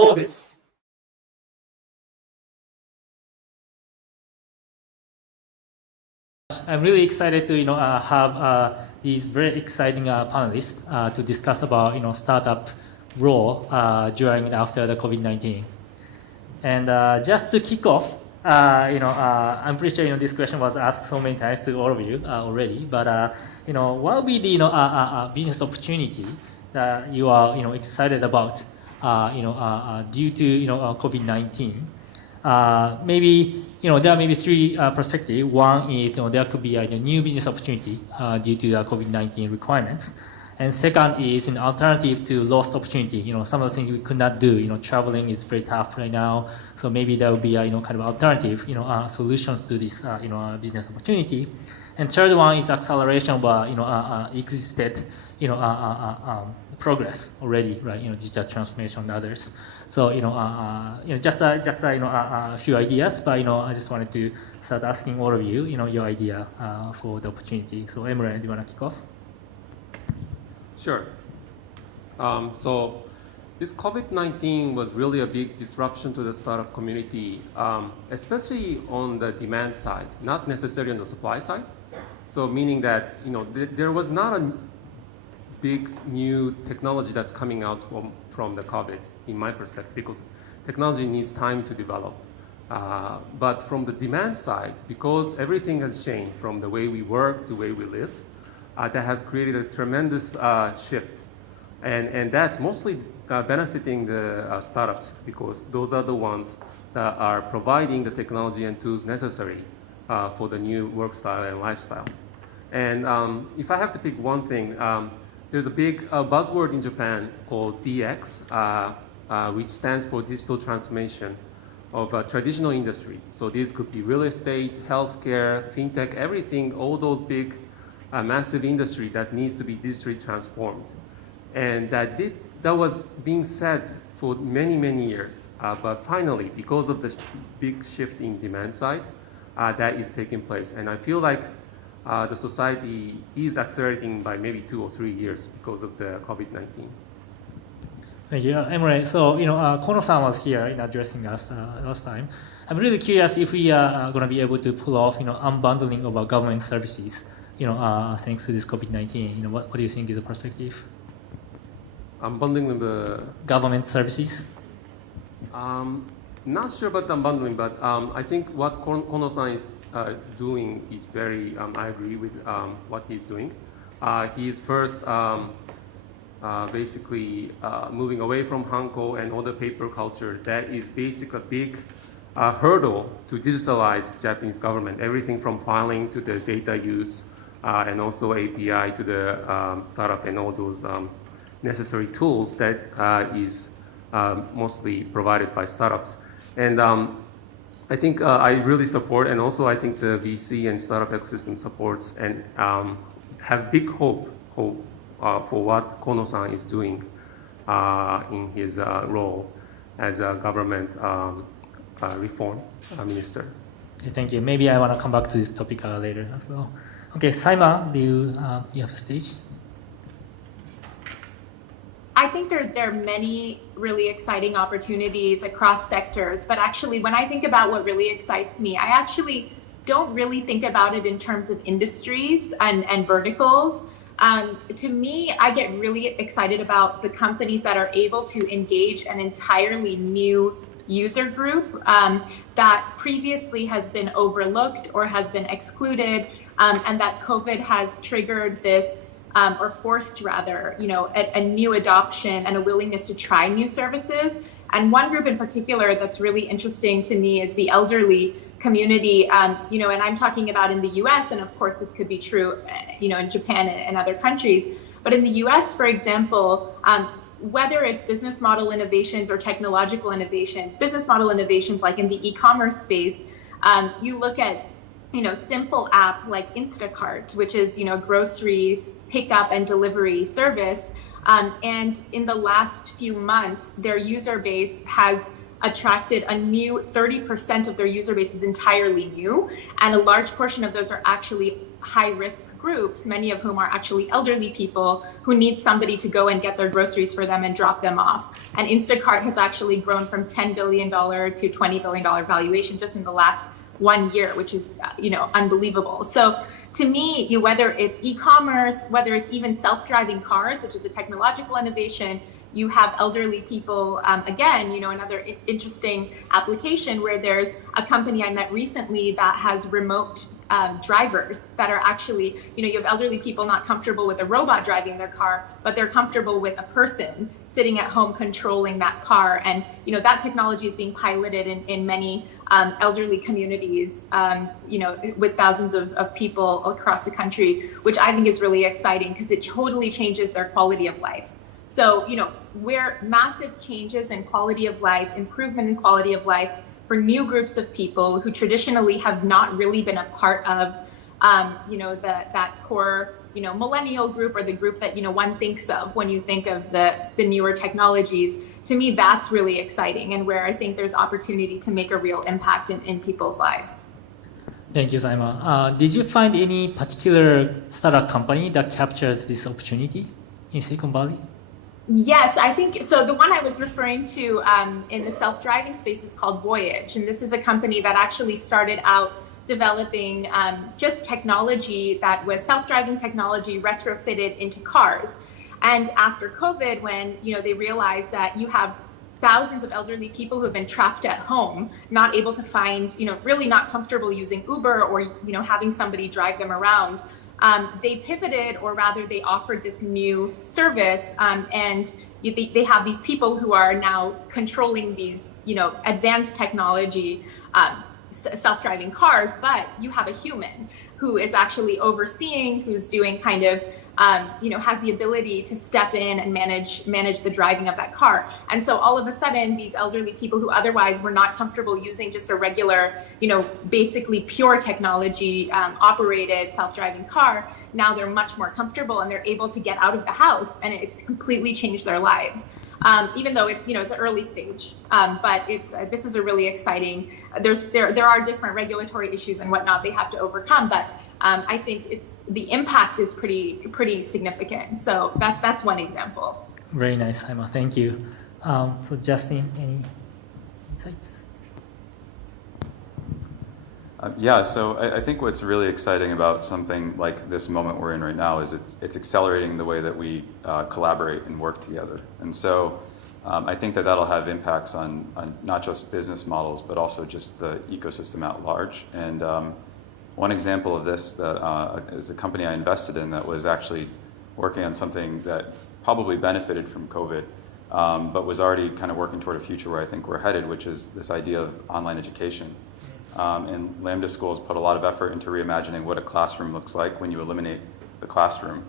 GLOBIS. I'm really excited to have these very exciting panelists to discuss about startup role during and after the COVID-19. And just to kick off, I'm pretty sure this question was asked so many times to all of you already. But what will be the business opportunity that you are excited about due to COVID-19? Maybe there are maybe three perspectives. One is there could be a new business opportunity due to the COVID-19 requirements, and second is an alternative to lost opportunity. Some of the things we could not do. Traveling is very tough right now, so maybe there will be a kind of alternative solutions to this business opportunity. And third one is acceleration of existed progress already, right? Digital transformation and others. So just a few ideas, but I just wanted to start asking all of you, your idea for the opportunity. So Emre, do you want to kick off? Sure. So this COVID-19 was really a big disruption to the startup community, especially on the demand side, not necessarily on the supply side. So meaning that there was not a big new technology that's coming out from the COVID, in my perspective, because technology needs time to develop. But from the demand side, because everything has changed from the way we work to the way we live, that has created a tremendous shift. And that's mostly benefiting the startups, because those are the ones that are providing the technology and tools necessary for the new work style and lifestyle. And if I have to pick one thing, there's a big buzzword in Japan called DX, which stands for digital transformation of traditional industries. So these could be real estate, healthcare, fintech, everything, all those big, massive industry that needs to be digitally transformed. And that was being said for many, many years. But finally, because of the big shift in demand side, that is taking place. And I feel like the society is accelerating by maybe 2 or 3 years because of the COVID-19. Thank you, Emre. So Kono-san was here addressing us last time. I'm really curious if we are going to be able to pull off unbundling of our government services thanks to this COVID-19. What do you think is the perspective? Unbundling the government services? Not sure about unbundling, but I think what Kono-san is doing is very, I agree with what he's doing. He's first basically moving away from Hanko and all the paper culture. That is basically a big hurdle to digitalize Japanese government. Everything from filing to the data use and also API to the startup and all those necessary tools that is mostly provided by startups. And I think I really support, and also I think the VC and startup ecosystem supports and have big hope for what Kono-san is doing in his role as a government reform minister. Okay, thank you. Maybe I want to come back to this topic later as well. Okay, Saima, do you have a stage? I think there are many really exciting opportunities across sectors, but actually when I think about what really excites me, I actually don't really think about it in terms of industries and verticals. To me, I get really excited about the companies that are able to engage an entirely new user group that previously has been overlooked or has been excluded, and that COVID has triggered this or forced rather, a new adoption and a willingness to try new services. And one group in particular that's really interesting to me is the elderly community, and I'm talking about in the US, and of course this could be true, in Japan and other countries. But in the US, for example, whether it's business model innovations or technological innovations, business model innovations like in the e-commerce space, you look at, simple app like Instacart, which is, grocery pickup and delivery service. And in the last few months, their user base has attracted a new 30% of their user base is entirely new. And a large portion of those are actually high-risk groups, many of whom are actually elderly people who need somebody to go and get their groceries for them and drop them off. And Instacart has actually grown from $10 billion to $20 billion valuation just in the last 1 year, which is, unbelievable. So to me, whether it's e-commerce, whether it's even self-driving cars, which is a technological innovation, you have elderly people, again, another interesting application where there's a company I met recently that has remote drivers that are actually, you have elderly people not comfortable with a robot driving their car, but they're comfortable with a person sitting at home controlling that car. And, that technology is being piloted in many elderly communities, with thousands of people across the country, which I think is really exciting because it totally changes their quality of life. So, where massive changes in quality of life, improvement in quality of life for new groups of people who traditionally have not really been a part of, that core, millennial group or the group that, one thinks of when you think of the newer technologies. To me, that's really exciting and where I think there's opportunity to make a real impact in people's lives. Thank you, Saima. Did you find any particular startup company that captures this opportunity in Silicon Valley? Yes, I think so. The one I was referring to in the self-driving space is called Voyage. And this is a company that actually started out developing just technology that was self-driving technology retrofitted into cars. And after COVID, when they realized that you have thousands of elderly people who have been trapped at home, not able to find, really not comfortable using Uber or, having somebody drive them around, they pivoted, or rather they offered this new service, and they have these people who are now controlling these, advanced technology, self-driving cars, but you have a human who is actually overseeing, who's doing kind of, has the ability to step in and manage the driving of that car. And so all of a sudden, these elderly people who otherwise were not comfortable using just a regular, basically pure technology operated self-driving car, now they're much more comfortable and they're able to get out of the house, and it's completely changed their lives. Even though it's it's an early stage, but this is a really exciting. There are different regulatory issues and whatnot they have to overcome, but I think the impact is pretty significant. So that's one example. Very nice, Saima. Thank you. So Justin, any insights? So I think what's really exciting about something like this moment we're in right now is it's accelerating the way that we collaborate and work together. And so I think that'll have impacts on not just business models, but also just the ecosystem at large. And one example of this that is a company I invested in that was actually working on something that probably benefited from COVID, but was already kind of working toward a future where I think we're headed, which is this idea of online education. And Lambda School has put a lot of effort into reimagining what a classroom looks like when you eliminate the classroom.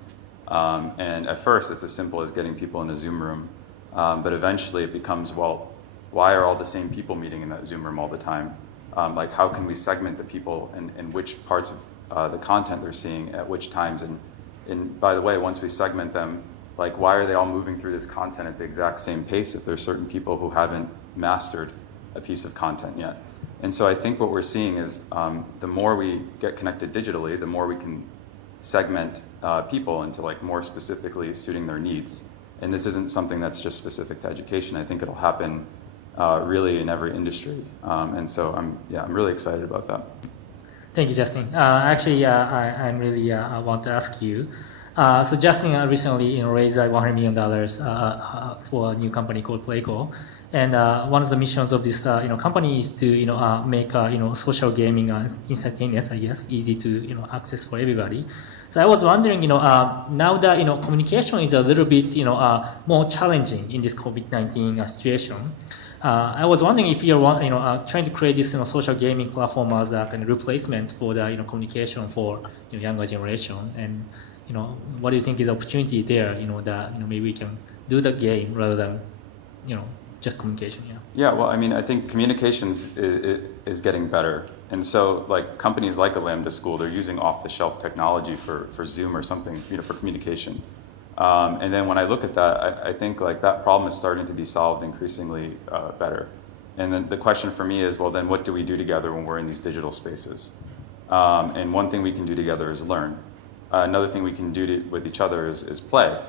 And at first, it's as simple as getting people in a Zoom room. But eventually it becomes, well, why are all the same people meeting in that Zoom room all the time? Like, how can we segment the people and which parts of the content they're seeing at which times? And by the way, once we segment them, like, why are they all moving through this content at the exact same pace if there's certain people who haven't mastered a piece of content yet? And so I think what we're seeing is the more we get connected digitally, the more we can segment people into like more specifically suiting their needs. And this isn't something that's just specific to education. I think it'll happen really in every industry. And so I'm really excited about that. Thank you, Justin. Actually, I'm really want to ask you. So Justin recently raised $100 million for a new company called Playco. And one of the missions of this company is to make social gaming instantaneous, I guess, easy to access for everybody. So I was wondering, now that communication is a little bit more challenging in this COVID-19 situation. I was wondering if you're trying to create this social gaming platform as a kind of replacement for the communication for younger generation, and what do you think is the opportunity there? That maybe we can do the game rather than just communication. Yeah, well, I mean, I think communications is getting better. And so like companies like a Lambda School, they're using off-the-shelf technology for Zoom or something, for communication. And then when I look at that, I think like that problem is starting to be solved increasingly better. And then the question for me is, well, then what do we do together when we're in these digital spaces? And one thing we can do together is learn. Another thing we can do with each other is play.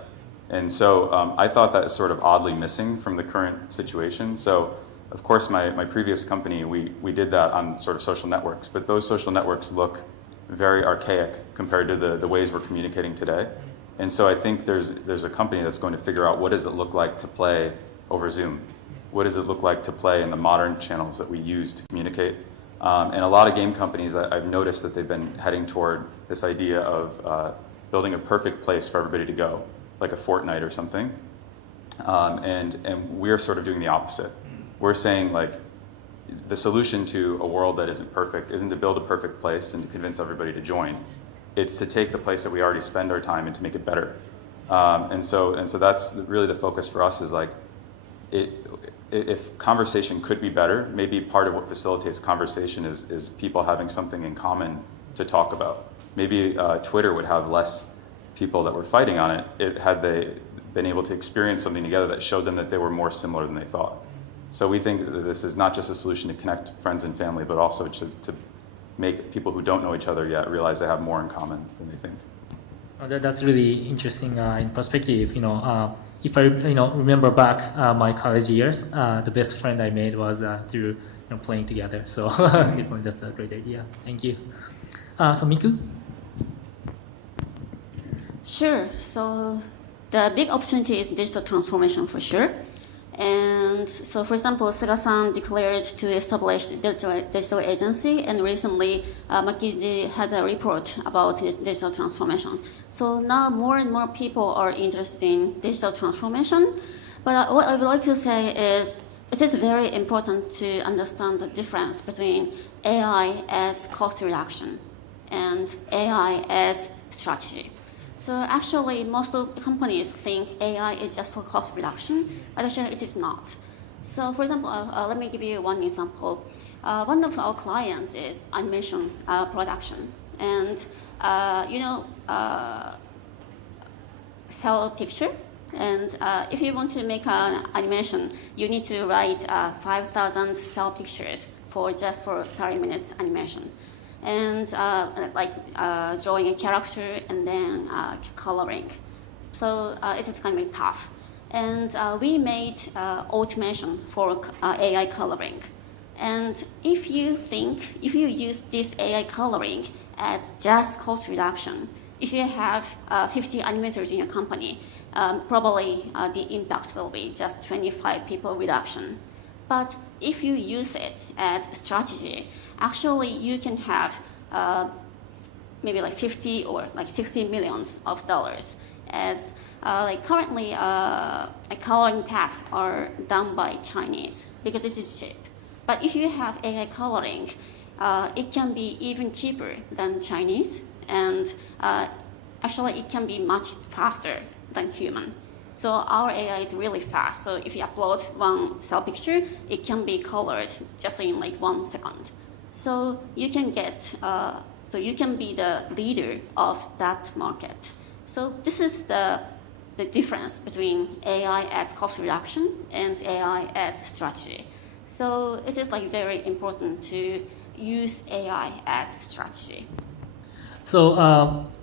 And so I thought that is sort of oddly missing from the current situation. So of course, my previous company, we did that on sort of social networks, but those social networks look very archaic compared to the ways we're communicating today. And so I think there's a company that's going to figure out what does it look like to play over Zoom? What does it look like to play in the modern channels that we use to communicate? And a lot of game companies, I've noticed that they've been heading toward this idea of building a perfect place for everybody to go, like a Fortnite or something. And we're sort of doing the opposite. We're saying, like, the solution to a world that isn't perfect isn't to build a perfect place and to convince everybody to join. It's to take the place that we already spend our time and to make it better. And so that's really the focus for us, is like, if conversation could be better, maybe part of what facilitates conversation is people having something in common to talk about. Maybe Twitter would have less people that were fighting on it had they been able to experience something together that showed them that they were more similar than they thought. So we think that this is not just a solution to connect friends and family, but also to make people who don't know each other yet realize they have more in common than they think. That's really interesting in perspective. If I remember back my college years, the best friend I made was through playing together. So that's a great idea. Thank you. So Miku? Sure. So the big opportunity is digital transformation for sure. And so, for example, Sega-san declared to establish digital agency, and recently McKinsey had a report about digital transformation. So now more and more people are interested in digital transformation. But what I would like to say is it is very important to understand the difference between AI as cost reduction and AI as strategy. So actually, most of the companies think AI is just for cost reduction, but actually it is not. So for example, let me give you one example. One of our clients is animation production. And, cell picture. And if you want to make an animation, you need to write 5,000 cell pictures for 30 minutes animation. And drawing a character and then coloring. So it is kind of tough. And we made automation for AI coloring. And if you use this AI coloring as just cost reduction, if you have 50 animators in your company, probably the impact will be just 25 people reduction. But if you use it as a strategy, actually you can have maybe like 50 or like 60 millions of dollars. As currently coloring tasks are done by Chinese because this is cheap. But if you have AI coloring, it can be even cheaper than Chinese, and actually it can be much faster than human. So our AI is really fast. So if you upload one cell picture, it can be colored just in like 1 second. So you can you can be the leader of that market. So this is the difference between AI as cost reduction and AI as strategy. So it is like very important to use AI as strategy. So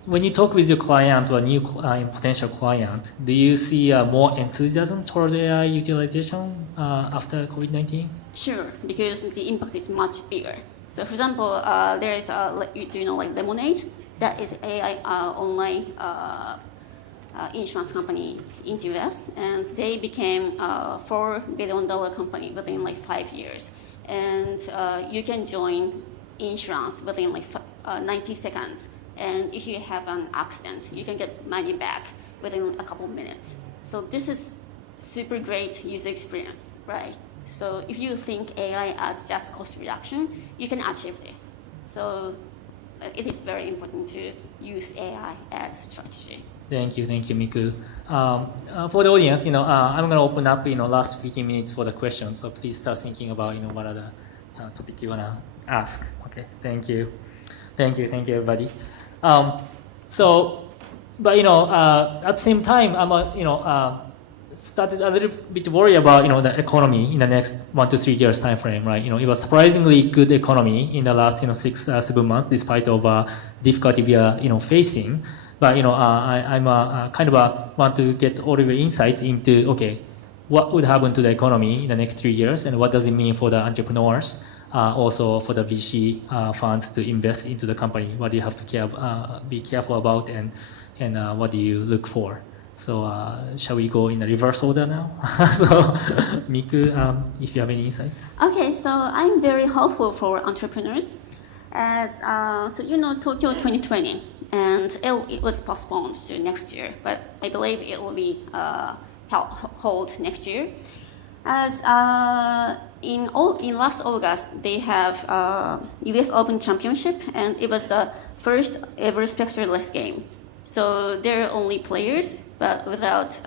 when you talk with your client or new potential client, do you see more enthusiasm toward AI utilization after COVID-19? Sure, because the impact is much bigger. So for example, there is Lemonade? That is AI online insurance company in the US, and they became a $4 billion company within like 5 years. And you can join insurance within like 90 seconds. And if you have an accident, you can get money back within a couple of minutes. So this is super great user experience, right? So if you think AI as just cost reduction, you can achieve this. So it is very important to use AI as a strategy. Thank you, Miku. For the audience, I'm going to open up, last 15 minutes for the questions. So please start thinking about, what are the topic you want to ask. Okay, thank you, everybody. At the same time, started a little bit worried about the economy in the next 1 to 3 years time frame, right? It was surprisingly good economy in the last 6-7 months, despite of difficulty we are facing. But I'm kind of want to get all of your insights into what would happen to the economy in the next 3 years, and what does it mean for the entrepreneurs, also for the VC funds to invest into the company. What do you have to be careful about, and what do you look for? So shall we go in the reverse order now? So Miku, if you have any insights. Okay, so I'm very hopeful for entrepreneurs. As Tokyo 2020, and it was postponed to next year, but I believe it will be held next year. As in last August, they have U.S. Open Championship, and it was the first ever spectatorless game. So there are only players, but without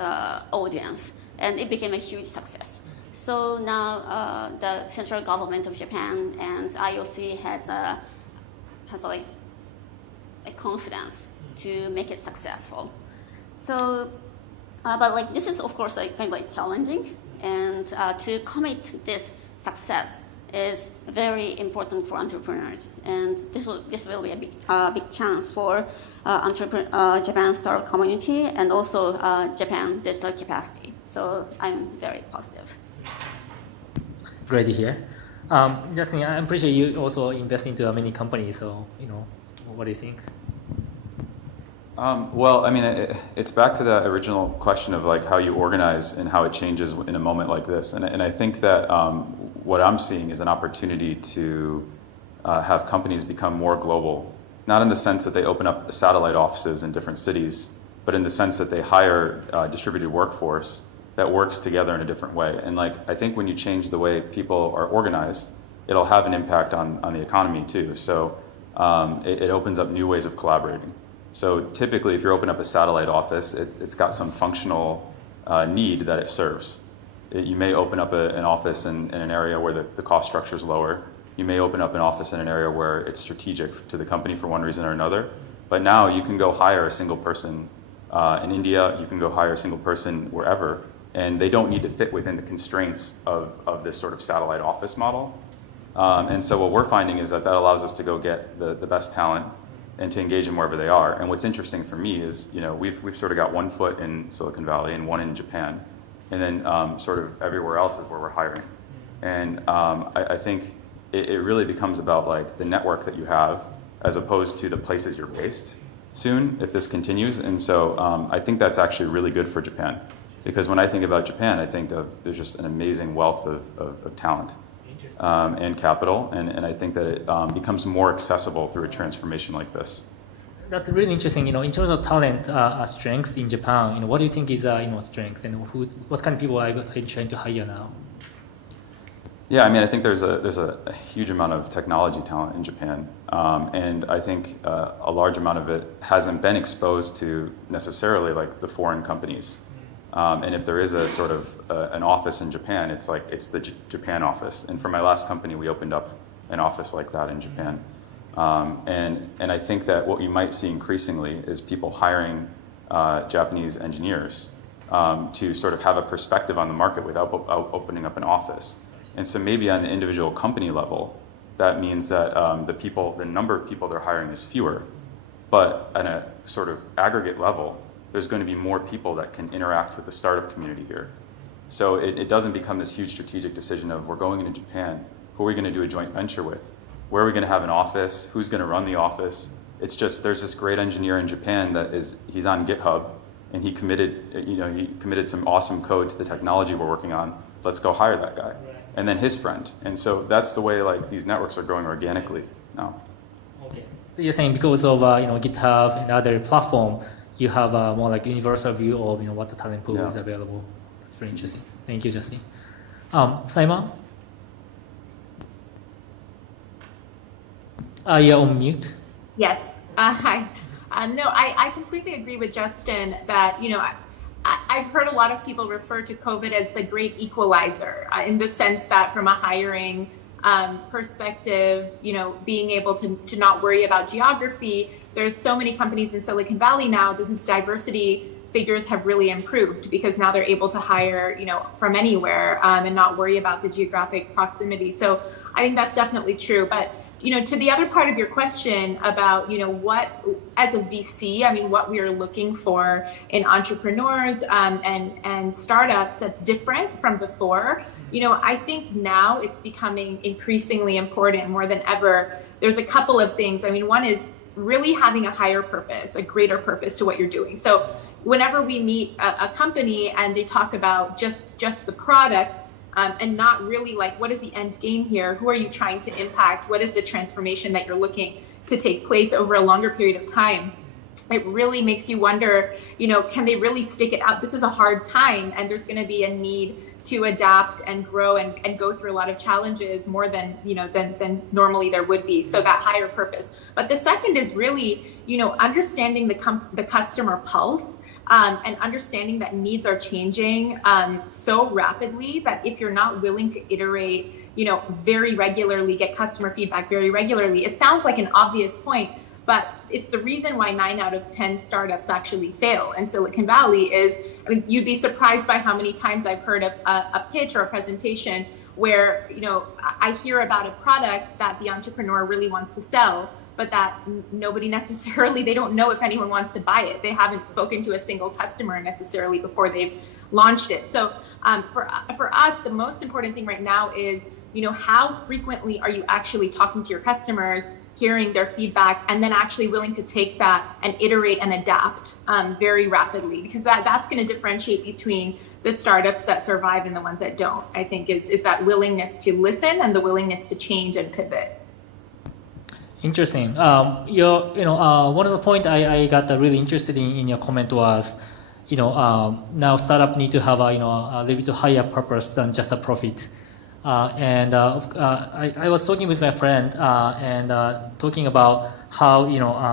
audience, and it became a huge success. So now the central government of Japan and IOC has a confidence to make it successful. So, but this is of course kind of challenging, and to commit this success is very important for entrepreneurs, and this will be a big chance for Japan startup community and also Japan digital capacity. So I'm very positive. Great to hear. Justin, I'm pretty sure you also invest into many companies, so what do you think? Well, I mean, it's back to the original question of how you organize and how it changes in a moment like this. And I think that what I'm seeing is an opportunity to have companies become more global, not in the sense that they open up satellite offices in different cities, but in the sense that they hire a distributed workforce that works together in a different way. And I think when you change the way people are organized, it'll have an impact on the economy too. So it opens up new ways of collaborating. So typically, if you open up a satellite office, it's got some functional need that it serves. You may open up an office in an area where the cost structure is lower. You may open up an office in an area where it's strategic to the company for one reason or another. But now you can go hire a single person in India, you can go hire a single person wherever, and they don't need to fit within the constraints of this sort of satellite office model. And so what we're finding is that allows us to go get the best talent and to engage them wherever they are. And what's interesting for me is, we've sort of got one foot in Silicon Valley and one in Japan, and then sort of everywhere else is where we're hiring. And I think it really becomes about the network that you have as opposed to the places you're based soon, if this continues. And so I think that's actually really good for Japan, because when I think about Japan, I think there's just an amazing wealth of talent. And capital, and I think that it becomes more accessible through a transformation like this. That's really interesting. In terms of talent strengths in Japan, what do you think is strengths, and what kind of people are you trying to hire now? Yeah, I mean, I think there's a huge amount of technology talent in Japan, and I think a large amount of it hasn't been exposed to necessarily the foreign companies. And if there is a sort of an office in Japan, it's the Japan office. And for my last company, we opened up an office like that in Japan. And I think that what you might see increasingly is people hiring Japanese engineers to sort of have a perspective on the market without opening up an office. And so maybe on the individual company level, that means that the number of people they're hiring is fewer. But on a sort of aggregate level, there's going to be more people that can interact with the startup community here. So it doesn't become this huge strategic decision of we're going into Japan, who are we going to do a joint venture with? Where are we going to have an office? Who's going to run the office? It's just there's this great engineer in Japan he's on GitHub, and he committed some awesome code to the technology we're working on. Let's go hire that guy. And then his friend. And so that's the way these networks are growing organically now. Okay. So you're saying because of GitHub and other platform, you have a more universal view of what the talent pool is available. That's very interesting. Thank you, Justin. Simon? You're on mute. Yes. Hi. No, I completely agree with Justin that, I've heard a lot of people refer to COVID as the great equalizer in the sense that from a hiring perspective, being able to not worry about geography. There's so many companies in Silicon Valley now whose diversity figures have really improved because now they're able to hire, from anywhere and not worry about the geographic proximity. So I think that's definitely true. But, to the other part of your question about, what, as a VC, what we are looking for in entrepreneurs and startups that's different from before, I think now it's becoming increasingly important more than ever. There's a couple of things. One is really having a higher purpose, a greater purpose to what you're doing. So whenever we meet a company and they talk about just the product and not really like, what is the end game here? Who are you trying to impact? What is the transformation that you're looking to take place over a longer period of time? It really makes you wonder, can they really stick it out? This is a hard time, and there's going to be a need to adapt and grow and go through a lot of challenges more than normally there would be. So that higher purpose. But the second is really, understanding the customer pulse. And understanding that needs are changing so rapidly that if you're not willing to iterate, very regularly, get customer feedback very regularly, it sounds like an obvious point, but it's the reason why 9 out of 10 startups actually fail in Silicon Valley is, you'd be surprised by how many times I've heard a pitch or a presentation where, I hear about a product that the entrepreneur really wants to sell, but that nobody necessarily, they don't know if anyone wants to buy it. They haven't spoken to a single customer necessarily before they've launched it. So for us, the most important thing right now is, how frequently are you actually talking to your customers, hearing their feedback, and then actually willing to take that and iterate and adapt very rapidly, because that's going to differentiate between the startups that survive and the ones that don't, I think, is that willingness to listen and the willingness to change and pivot. Interesting. One of the points I got really interested in your comment was, now startup need to have a little bit higher purpose than just a profit. I was talking with my friend and talking about how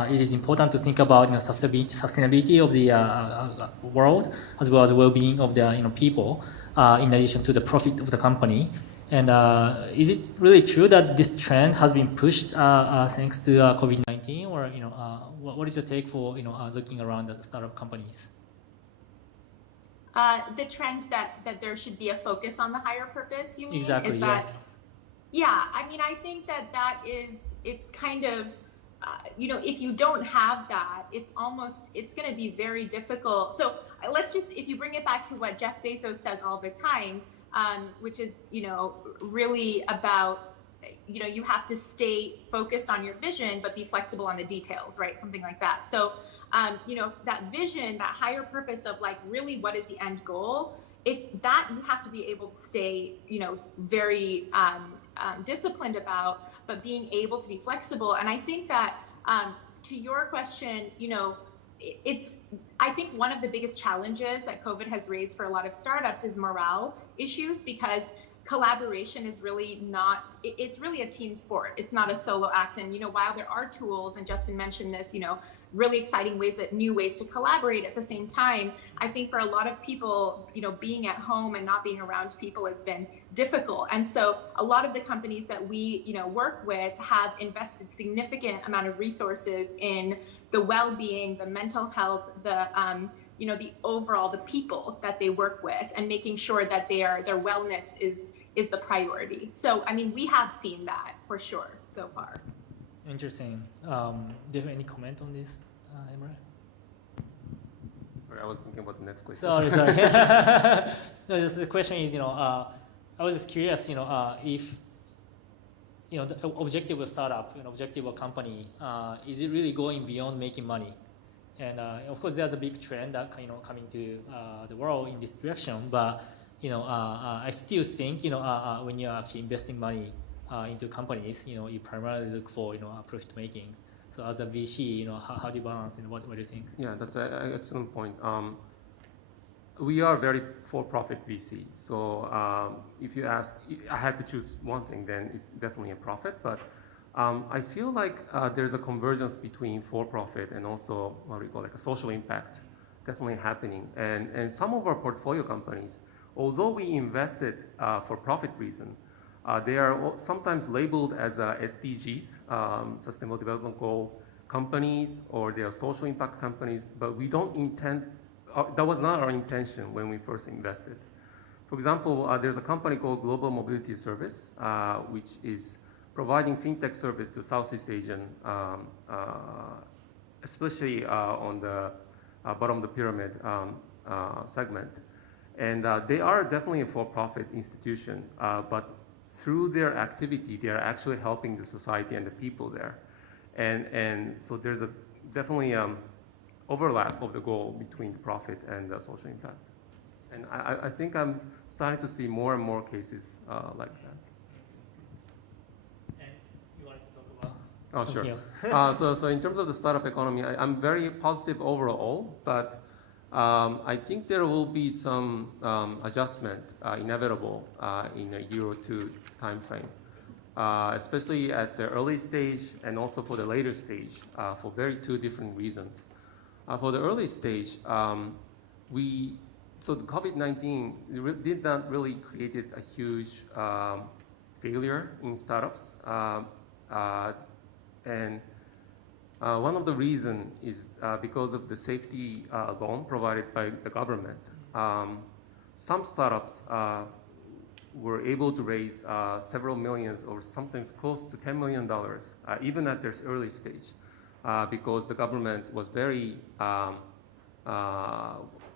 it is important to think about sustainability of the world as well as well-being of the people in addition to the profit of the company. And is it really true that this trend has been pushed thanks to COVID-19, or what is your take for looking around the startup companies? The trend that there should be a focus on the higher purpose, you mean? Exactly. Is that? Yeah. I think that is, it's kind of, if you don't have that, it's going to be very difficult. So if you bring it back to what Jeff Bezos says all the time, which is, really about, you have to stay focused on your vision, but be flexible on the details, right? Something like that. So, that vision, that higher purpose of like, really, what is the end goal? If that, you have to be able to stay, very disciplined about, but being able to be flexible. And I think that, to your question, I think one of the biggest challenges that COVID has raised for a lot of startups is morale issues, because collaboration is really not, it's really a team sport. It's not a solo act. And, while there are tools, and Justin mentioned this, really exciting new ways to collaborate at the same time, I think for a lot of people, being at home and not being around people has been difficult. And so a lot of the companies that we, work with have invested significant amount of resources in the well-being, the mental health, the overall, the people that they work with, and making sure that their wellness is the priority. So, we have seen that for sure so far. Interesting. Do you have any comment on this, Emre? Sorry, I was thinking about the next question. Sorry. No, just the question is, I was just curious, if the objective of startup, objective of company, is it really going beyond making money? And of course, there's a big trend that coming to the world in this direction. But I still think when you're actually investing money into companies, you primarily look for profit making. So as a VC, how do you balance, and what do you think? Yeah, that's an excellent point. We are very for-profit VC. So if you ask, I had to choose one thing, then it's definitely a profit. But I feel like there's a convergence between for-profit and also what we call like a social impact definitely happening. And some of our portfolio companies, although we invested for profit reason, they are sometimes labeled as SDGs, Sustainable Development Goal companies, or they are social impact companies, but we don't intend that was not our intention when we first invested. For example, there's a company called Global Mobility Service, which is providing fintech service to Southeast Asian, especially on the bottom of the pyramid segment. And they are definitely a for-profit institution, but through their activity, they are actually helping the society and the people there. And so there's a definitely overlap of the goal between the profit and the social impact. And I think I'm starting to see more and more cases like that. And you wanted to talk about Oh, something sure. else? So in terms of the startup economy, I'm very positive overall, but I think there will be some adjustment inevitable in a year or two time frame, especially at the early stage and also for the later stage for two different reasons. For the early stage, so the COVID-19 did not really create a huge failure in startups. And one of the reasons is because of the safety loan provided by the government. Some startups were able to raise several millions or sometimes close to $10 million, even at their early stage, because the government was very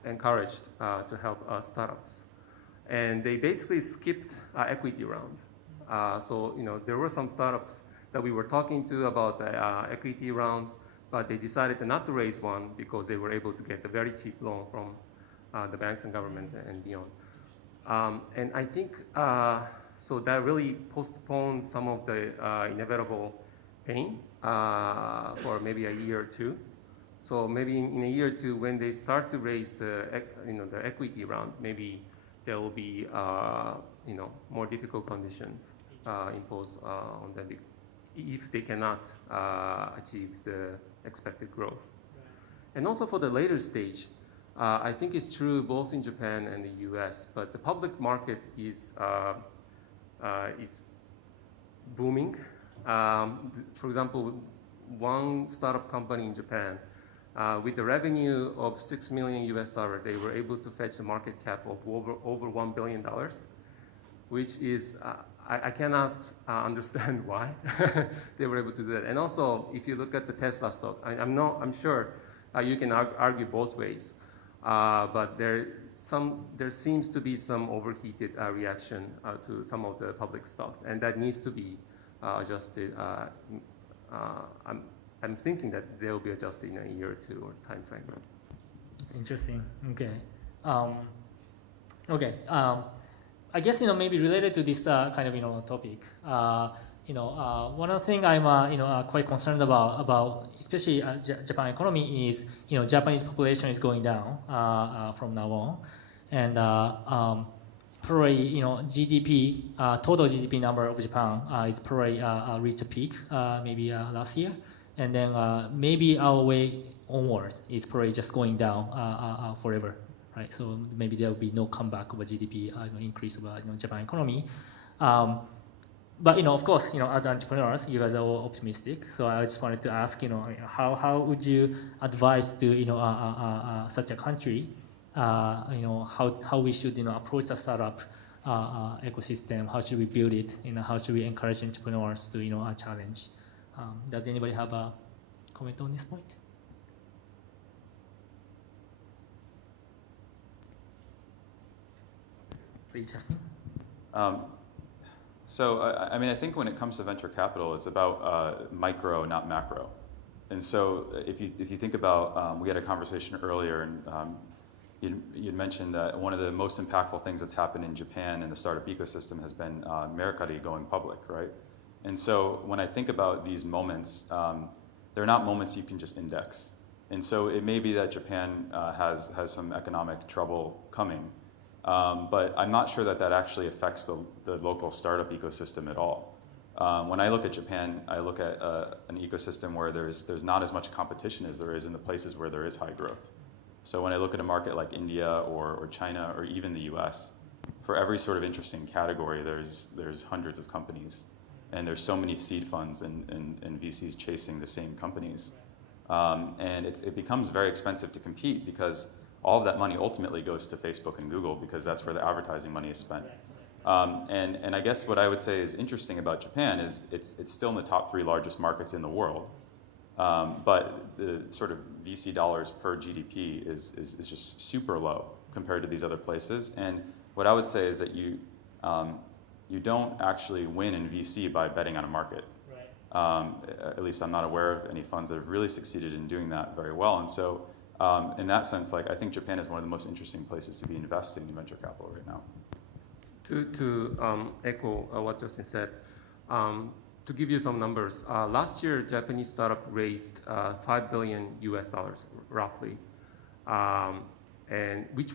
encouraged to help startups. And they basically skipped equity round. So, there were some startups that we were talking to about the equity round, but they decided not to raise one because they were able to get a very cheap loan from the banks and government and beyond. And I think, so that really postponed some of the inevitable pain for maybe a year or two. So maybe in a year or two, when they start to raise the equity round, maybe there will be more difficult conditions imposed on them if they cannot achieve the expected growth. And also for the later stage, I think it's true both in Japan and the US, but the public market is booming. For example, one startup company in Japan, with the revenue of $6 million US, they were able to fetch a market cap of over $1 billion, which is, I cannot understand why they were able to do that. And also, if you look at the Tesla stock, I'm sure you can argue both ways, but there seems to be some overheated reaction to some of the public stocks, and that needs to be adjusted. I'm thinking that they will be adjusted in a year or two or time frame. Interesting. Okay. I guess maybe related to this kind of topic. One of the things I'm quite concerned about especially Japan economy is Japanese population is going down from now on, and probably GDP total GDP number of Japan is probably reached a peak maybe last year, and then maybe our way onward is probably just going down forever. Right, so maybe there will be no comeback of a GDP increase of Japan economy, but of course, as entrepreneurs, you guys are all optimistic. So I just wanted to ask, how would you advise to such a country, how we should approach a startup ecosystem? How should we build it? How should we encourage entrepreneurs to challenge? Does anybody have a comment on this point? Justin? So, I think when it comes to venture capital, it's about micro, not macro. And so, if you think about, we had a conversation earlier, and you'd mentioned that one of the most impactful things that's happened in Japan in the startup ecosystem has been Mercari going public, right? And so, when I think about these moments, they're not moments you can just index. And so, it may be that Japan has some economic trouble coming. But I'm not sure that actually affects the local startup ecosystem at all. When I look at Japan, I look at an ecosystem where there's not as much competition as there is in the places where there is high growth. So when I look at a market like India or China or even the US, for every sort of interesting category, there's hundreds of companies, and there's so many seed funds and VCs chasing the same companies, and it becomes very expensive to compete because all of that money ultimately goes to Facebook and Google because that's where the advertising money is spent. And I guess what I would say is interesting about Japan is it's still in the top 3 largest markets in the world, but the sort of VC dollars per GDP is just super low compared to these other places. And what I would say is that you don't actually win in VC by betting on a market. At least I'm not aware of any funds that have really succeeded in doing that very well. And so in that sense, like I think Japan is one of the most interesting places to be investing in venture capital right now. To echo what Justin said, to give you some numbers, last year Japanese startup raised $5 billion roughly, and which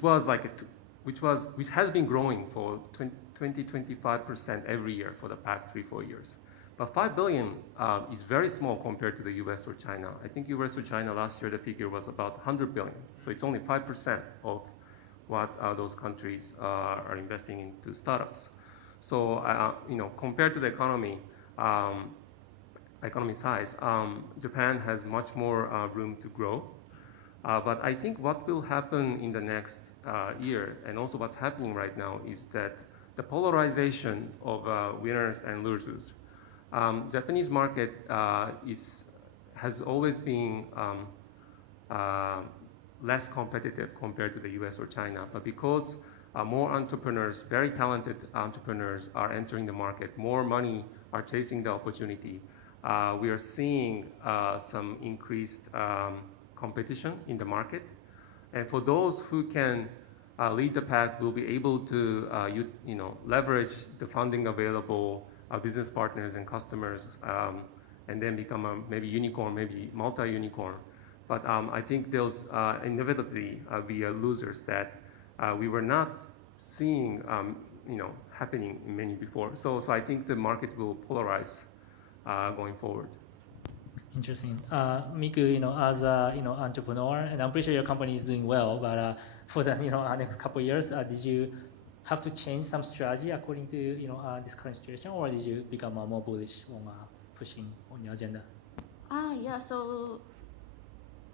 has been growing for 20-25% every year for the past 3-4 years. But 5 billion is very small compared to the US or China. I think US or China last year the figure was about 100 billion. So it's only 5% of what those countries are investing into startups. So compared to the economy size, Japan has much more room to grow. But I think what will happen in the next year, and also what's happening right now, is that the polarization of winners and losers. Japanese market has always been less competitive compared to the US or China, but because more entrepreneurs, very talented entrepreneurs are entering the market, more money are chasing the opportunity, we are seeing some increased competition in the market. And for those who can lead the pack, will be able to leverage the funding available, business partners and customers, and then become a maybe unicorn, maybe multi-unicorn. But I think there's inevitably be losers that we were not seeing happening many before. So I think the market will polarize going forward. Interesting. Miku, as a entrepreneur, and I'm pretty sure your company is doing well, but for the next couple of years, did you have to change some strategy according to this current situation, or did you become more bullish on pushing on your agenda? Yeah. So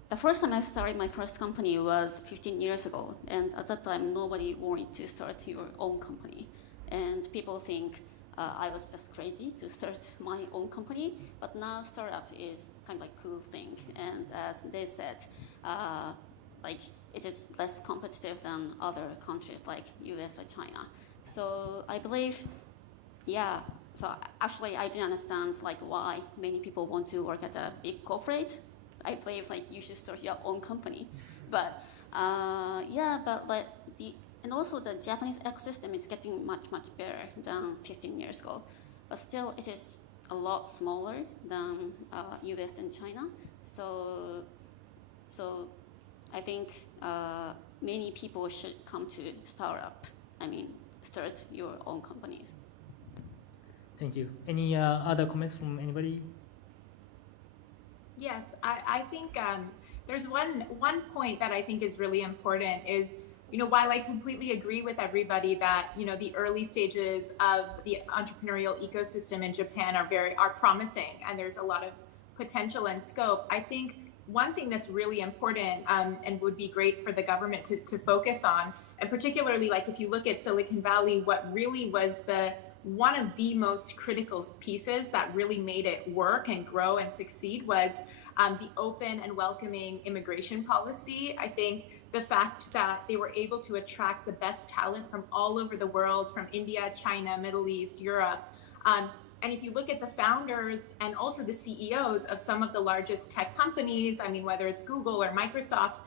the first time I started my first company was 15 years ago, and at that time nobody wanted to start your own company, and people think I was just crazy to start my own company. But now startup is kind of like cool thing, and as they said, it is less competitive than other countries like US or China. So I believe, yeah. So actually, I didn't understand why many people want to work at a big corporate. I believe you should start your own company, but and also the Japanese ecosystem is getting much better than 15 years ago, but still it is a lot smaller than US and China. So I think many people should come to startup. Start your own companies. Thank you. Any other comments from anybody? Yes, I think there's one point that I think is really important is, while I completely agree with everybody that, the early stages of the entrepreneurial ecosystem in Japan are promising and there's a lot of potential and scope, I think one thing that's really important and would be great for the government to focus on, and particularly if you look at Silicon Valley, what really was one of the most critical pieces that really made it work and grow and succeed was the open and welcoming immigration policy. I think the fact that they were able to attract the best talent from all over the world, from India, China, Middle East, Europe. And if you look at the founders and also the CEOs of some of the largest tech companies, whether it's Google or Microsoft,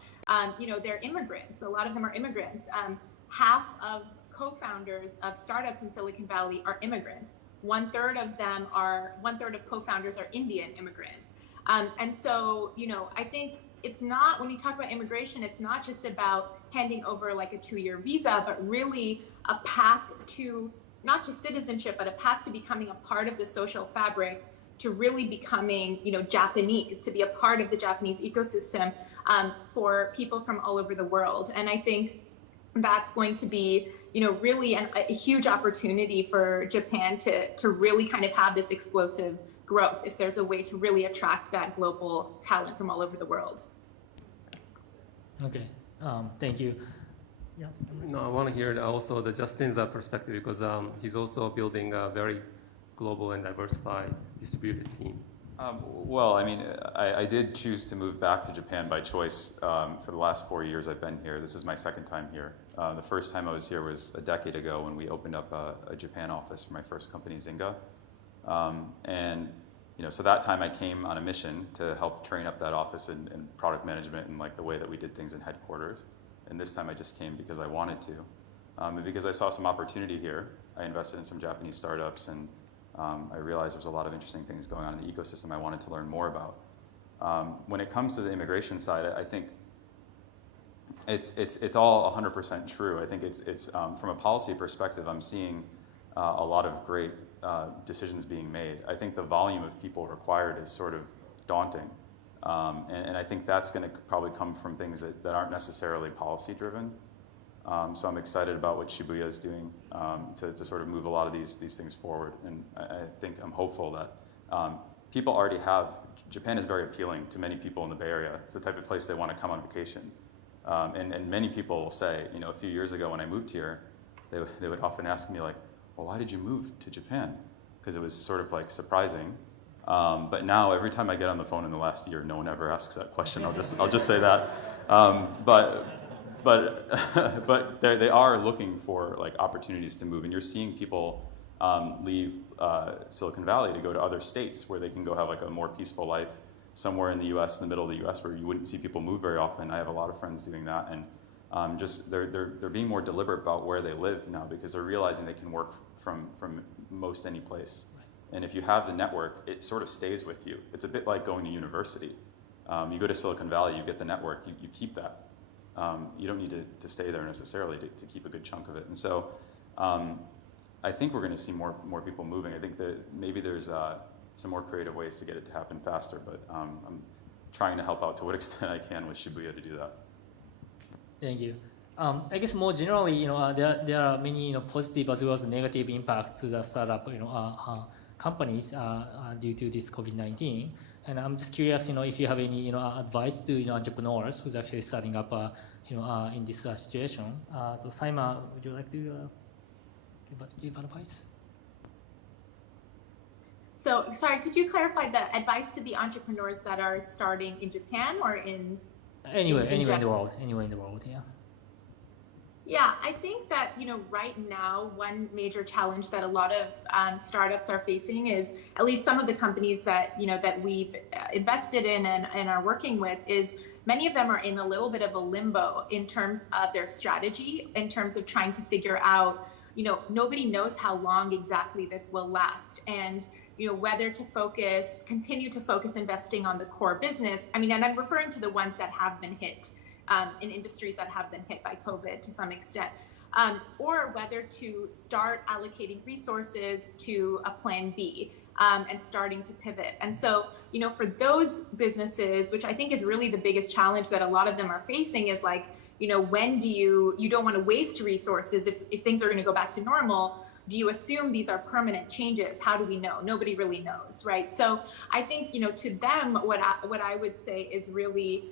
they're immigrants. A lot of them are immigrants. Half of co-founders of startups in Silicon Valley are immigrants. One third of co-founders are Indian immigrants. And so, I think it's not, when we talk about immigration, it's not just about handing over a 2-year visa, but really a path to not just citizenship, but a path to becoming a part of the social fabric, to really becoming, Japanese, to be a part of the Japanese ecosystem for people from all over the world. And I think that's going to be, really a huge opportunity for Japan to really kind of have this explosive growth, if there's a way to really attract that global talent from all over the world. Okay, Thank you. Yeah. No, I want to hear also the Justin's perspective because he's also building a very global and diversified distributed team. Well, I mean, I did choose to move back to Japan by choice for the last 4 years I've been here. This is my second time here. The first time I was here was a decade ago when we opened up a Japan office for my first company, Zynga. And so that time I came on a mission to help train up that office in product management and like the way that we did things in headquarters. And this time I just came because I wanted to. And because I saw some opportunity here, I invested in some Japanese startups and I realized there was a lot of interesting things going on in the ecosystem I wanted to learn more about. When it comes to the immigration side, I think it's all 100% true. I think it's from a policy perspective, I'm seeing a lot of great decisions being made. I think the volume of people required is sort of daunting. And I think that's going to probably come from things that aren't necessarily policy driven. So I'm excited about what Shibuya is doing to sort of move a lot of these things forward. And I'm hopeful that people already have, Japan is very appealing to many people in the Bay Area. It's the type of place they want to come on vacation. And many people will say, a few years ago when I moved here, they would often ask me like, well, why did you move to Japan? Because it was sort of like surprising. But now every time I get on the phone in the last year, no one ever asks that question. I'll just say that. But they are looking for like opportunities to move, and you're seeing people leave Silicon Valley to go to other states where they can go have like a more peaceful life somewhere in the U.S., in the middle of the U.S., where you wouldn't see people move very often. I have a lot of friends doing that, and just they're being more deliberate about where they live now because they're realizing they can work from most any place. And if you have the network, it sort of stays with you. It's a bit like going to university. You go to Silicon Valley, you get the network, you keep that. You don't need to stay there necessarily to keep a good chunk of it. And so I think we're going to see more people moving. I think that maybe there's some more creative ways to get it to happen faster, but I'm trying to help out to what extent I can with Shibuya to do that. Thank you. I guess more generally, there are many positive as well as negative impacts to the startup companies due to this COVID-19. And I'm just curious, if you have any advice to entrepreneurs who's actually starting up in this situation. So Saima, would you like to give advice? So, sorry, could you clarify the advice to the entrepreneurs that are starting in Japan or in anywhere in the world? Anywhere in the world, yeah. Yeah, I think that, right now, one major challenge that a lot of startups are facing is, at least some of the companies that, that we've invested in and are working with, is many of them are in a little bit of a limbo in terms of their strategy, in terms of trying to figure out, nobody knows how long exactly this will last. And, whether to continue to focus investing on the core business. I mean, and I'm referring to the ones that have been hit. In industries that have been hit by COVID to some extent, or whether to start allocating resources to a plan B and starting to pivot. And so, for those businesses, which I think is really the biggest challenge that a lot of them are facing is like, when do you don't want to waste resources if things are going to go back to normal. Do you assume these are permanent changes? How do we know? Nobody really knows, right? So I think, to them, what I would say is really,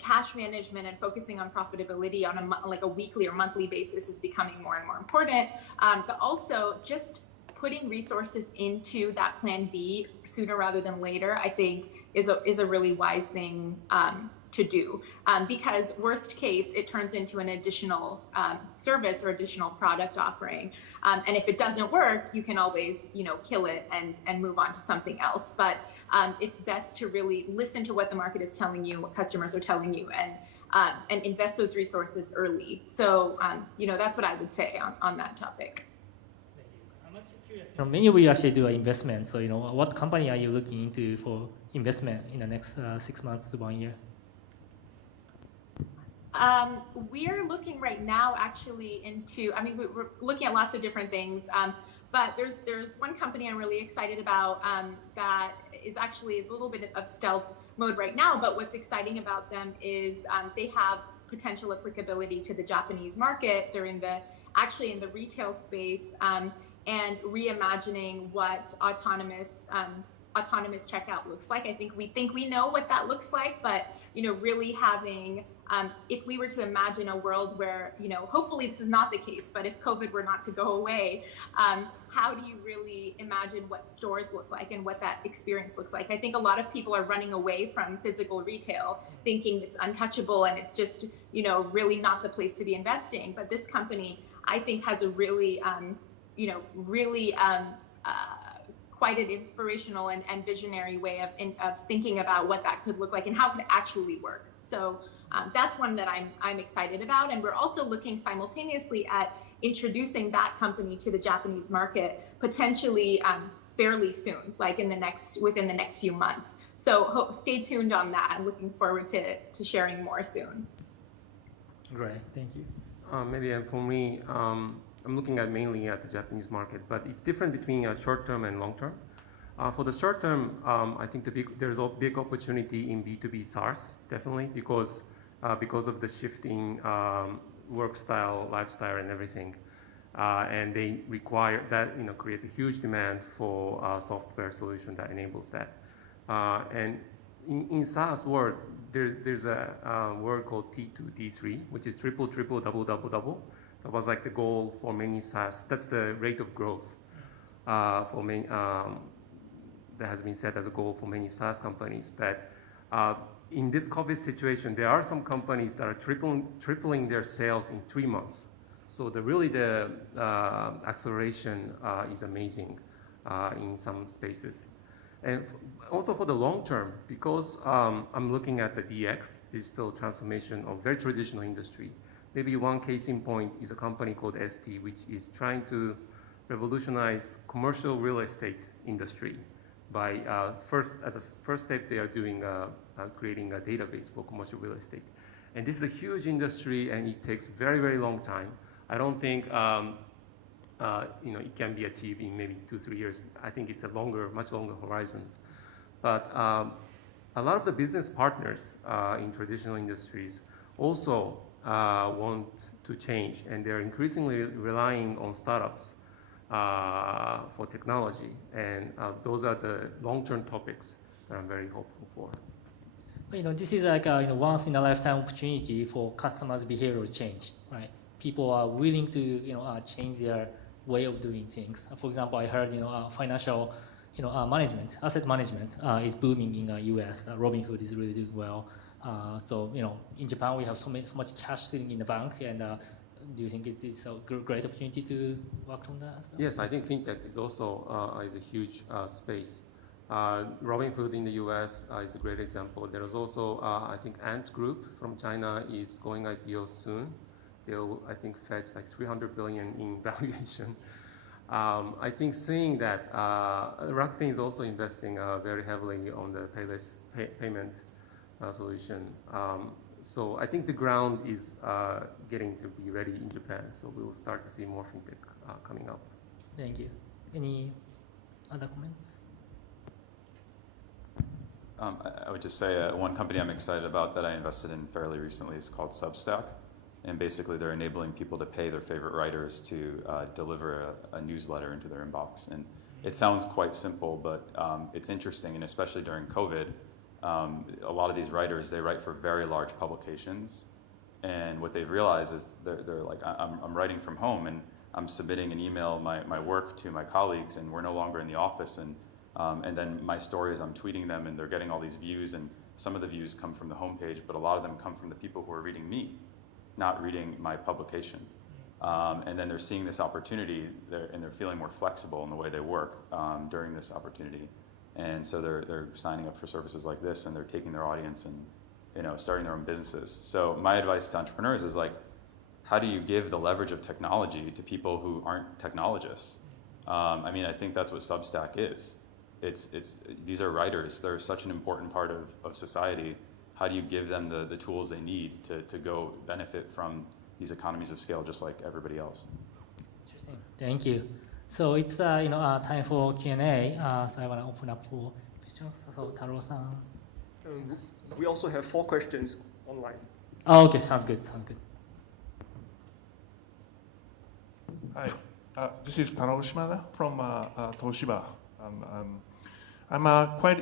cash management and focusing on profitability on a weekly or monthly basis is becoming more and more important. But also just putting resources into that plan B sooner rather than later, I think is a really wise thing to do, because worst case, it turns into an additional service or additional product offering. And if it doesn't work, you can always, kill it and move on to something else. But it's best to really listen to what the market is telling you, what customers are telling you, and invest those resources early. So, that's what I would say on that topic. I'm actually curious. Many of you actually do an investment. So, what company are you looking into for investment in the next 6 months to 1 year? We're looking right now actually into, we're looking at lots of different things, but there's one company I'm really excited about that is actually a little bit of stealth mode right now, but what's exciting about them is they have potential applicability to the Japanese market. They're actually in the retail space and reimagining what autonomous checkout looks like. We think we know what that looks like, but really having if we were to imagine a world where, hopefully this is not the case, but if COVID were not to go away, how do you really imagine what stores look like and what that experience looks like? I think a lot of people are running away from physical retail, thinking it's untouchable and it's just, really not the place to be investing. But this company, I think, has a really, quite an inspirational and visionary way of thinking about what that could look like and how it could actually work. So that's one that I'm excited about. And we're also looking simultaneously at introducing that company to the Japanese market potentially fairly soon, like within the next few months. So stay tuned on that. I'm looking forward to sharing more soon. Great, thank you. Maybe for me, I'm looking mainly at the Japanese market, but it's different between short term and long term. For the short term, I think there's a big opportunity in B2B SaaS, definitely, because of the shifting work style, lifestyle, and everything. And they require that, creates a huge demand for a software solution that enables that. And in SaaS world, there's a word called T2, T3, which is triple, triple, double, double, double. That was like the goal for many SaaS. That's the rate of growth for many, that has been set as a goal for many SaaS companies. But in this COVID situation, there are some companies that are tripling their sales in 3 months. So the acceleration is amazing in some spaces. And also for the long term, because I'm looking at the DX, digital transformation of very traditional industry. Maybe one case in point is a company called ST, which is trying to revolutionize commercial real estate industry by as a first step, they are doing creating a database for commercial real estate. And this is a huge industry, and it takes very, very long time. I don't think it can be achieved in maybe 2-3 years. I think it's a much longer horizon. But a lot of the business partners in traditional industries also want to change, and they're increasingly relying on startups for technology, and those are the long-term topics that I'm very hopeful for. This is like a once in a lifetime opportunity for customers' behavioral change, right? People are willing to change their way of doing things. For example, I heard financial management, asset management is booming in the US. Robinhood is really doing well. So in Japan we have so much cash sitting in the bank, and do you think it is a great opportunity to work on that? Yes, I think fintech is also is a huge space. Robinhood in the US is a great example. There is also, I think, Ant Group from China is going IPO soon. They'll, I think, fetch like 300 billion in valuation. I think seeing that Rakuten is also investing very heavily on the payless payment solution. So I think the ground is getting to be ready in Japan. So we will start to see more fintech coming up. Thank you. Any other comments? I would just say one company I'm excited about that I invested in fairly recently is called Substack. And basically they're enabling people to pay their favorite writers to deliver a newsletter into their inbox. And it sounds quite simple, but it's interesting, and especially during COVID, a lot of these writers, they write for very large publications. And what they've realized is they're like, I'm writing from home and I'm submitting an email, my work to my colleagues, and we're no longer in the office. And then my stories, I'm tweeting them, and they're getting all these views, and some of the views come from the homepage, but a lot of them come from the people who are reading me, not reading my publication. And then they're seeing this opportunity, and they're feeling more flexible in the way they work during this opportunity. And so they're signing up for services like this, and they're taking their audience and starting their own businesses. So my advice to entrepreneurs is like, how do you give the leverage of technology to people who aren't technologists? I think that's what Substack is. These are writers. They're such an important part of society. How do you give them the tools they need to go benefit from these economies of scale just like everybody else? Interesting. Thank you. So it's time for Q&A. So I want to open up for questions. So Taro-san. We also have 4 questions online. Oh, okay. Sounds good. Hi, this is Taro Shimada from Toshiba. I'm quite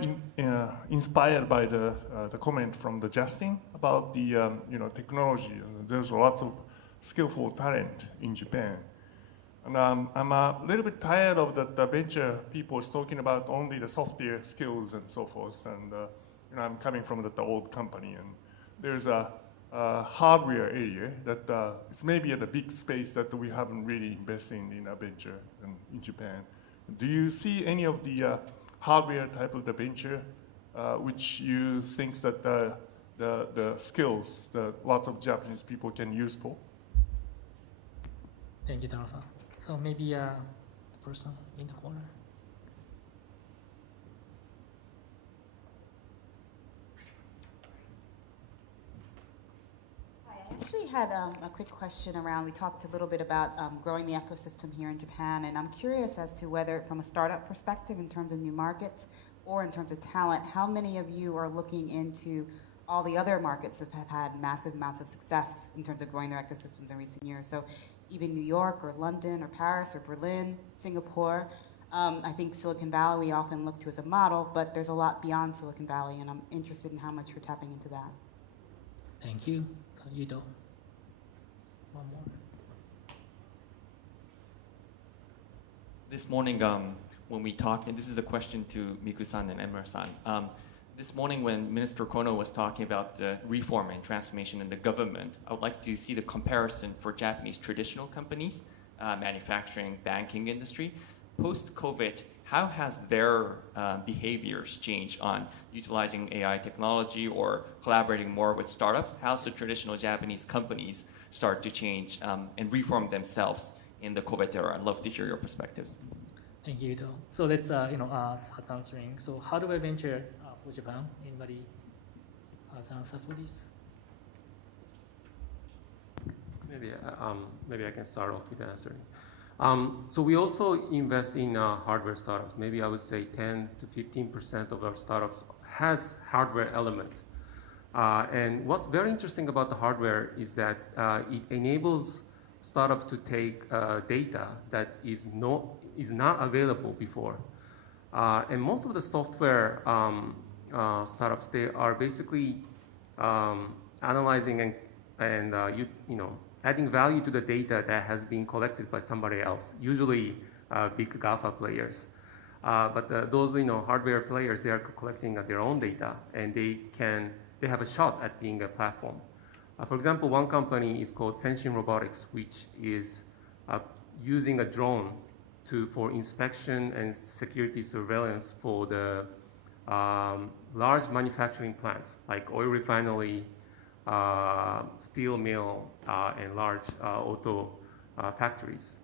inspired by the comment from the Justin about the technology. There's lots of skillful talent in Japan. And I'm a little bit tired of the venture people talking about only the software skills and so forth. And I'm coming from the old company, and there's a hardware area that it's maybe at a big space that we haven't really invested in a venture in Japan. Do you see any of the hardware type of the venture which you think that the skills that lots of Japanese people can use for? Thank you, Taro-san. So maybe the person in the corner. Hi, I actually had a quick question around, we talked a little bit about growing the ecosystem here in Japan, and I'm curious as to whether from a startup perspective in terms of new markets or in terms of talent, how many of you are looking into all the other markets that have had massive amounts of success in terms of growing their ecosystems in recent years? So even New York or London or Paris or Berlin, Singapore. I think Silicon Valley we often look to as a model, but there's a lot beyond Silicon Valley, and I'm interested in how much you're tapping into that. Thank you. So Yuto. One more. This morning, when we talked, and this is a question to Miku-san and Emra-san, this morning when Minister Kono was talking about the reform and transformation in the government, I would like to see the comparison for Japanese traditional companies, manufacturing, banking industry. Post-COVID, how has their behaviors changed on utilizing AI technology or collaborating more with startups? How's the traditional Japanese companies start to change and reform themselves in the COVID era? I'd love to hear your perspectives. Thank you, Yuto. So let's start answering. So how do I venture for Japan? Anybody has an answer for this? Maybe I can start off with answering. So we also invest in hardware startups. Maybe I would say 10 to 15% of our startups has hardware element. And what's very interesting about the hardware is that it enables startup to take data that is not available before. And most of the software startups, they are basically analyzing and adding value to the data that has been collected by somebody else, usually big GAFA players. But those hardware players, they are collecting their own data, and they have a shot at being a platform. For example, one company is called Senshin Robotics, which is using a drone for inspection and security surveillance for the large manufacturing plants like oil refinery, steel mill, and large auto factories.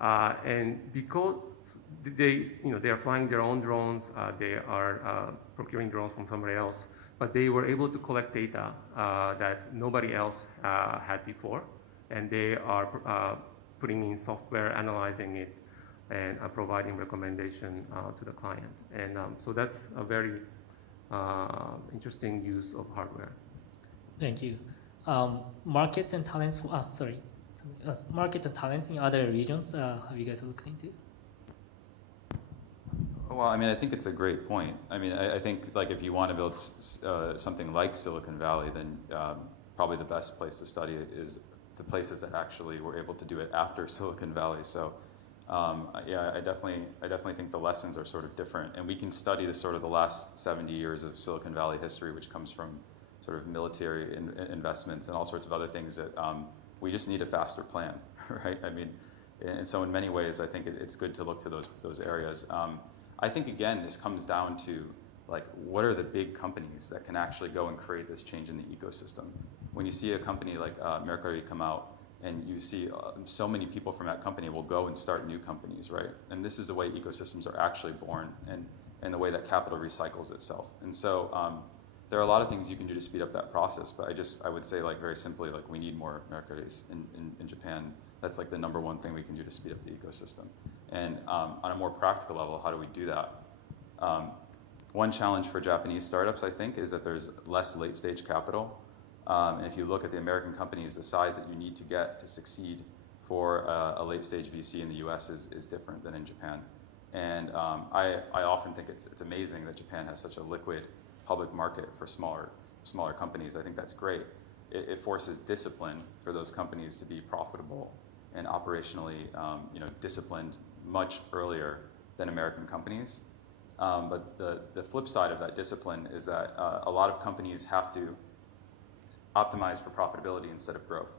And because they are flying their own drones, they are procuring drones from somebody else, but they were able to collect data that nobody else had before, and they are putting in software, analyzing it, and providing recommendation to the client. And so that's a very interesting use of hardware. Thank you. Markets and talents. Markets and talents in other regions. Have you guys looked into? Well, I mean, I think it's a great point. I mean, I think like if you want to build something like Silicon Valley, then probably the best place to study it is the places that actually were able to do it after Silicon Valley. So, yeah, I definitely think the lessons are sort of different, and we can study the last 70 years of Silicon Valley history, which comes from sort of military investments and all sorts of other things that we just need a faster plan, right? I mean, and so in many ways, I think it's good to look to those areas. I think again, this comes down to like, what are the big companies that can actually go and create this change in the ecosystem? When you see a company like Mercari come out, and you see so many people from that company will go and start new companies, right? And this is the way ecosystems are actually born, and the way that capital recycles itself. And so there are a lot of things you can do to speed up that process, but I would say like very simply, like we need more Mercaris in Japan. That's like the number one thing we can do to speed up the ecosystem. And on a more practical level, how do we do that? One challenge for Japanese startups, I think, is that there's less late stage capital. And if you look at the American companies, the size that you need to get to succeed for a late stage VC in the US is different than in Japan. And I often think it's amazing that Japan has such a liquid public market for smaller companies. I think that's great. It forces discipline for those companies to be profitable and operationally disciplined much earlier than American companies. But the flip side of that discipline is that a lot of companies have to optimize for profitability instead of growth.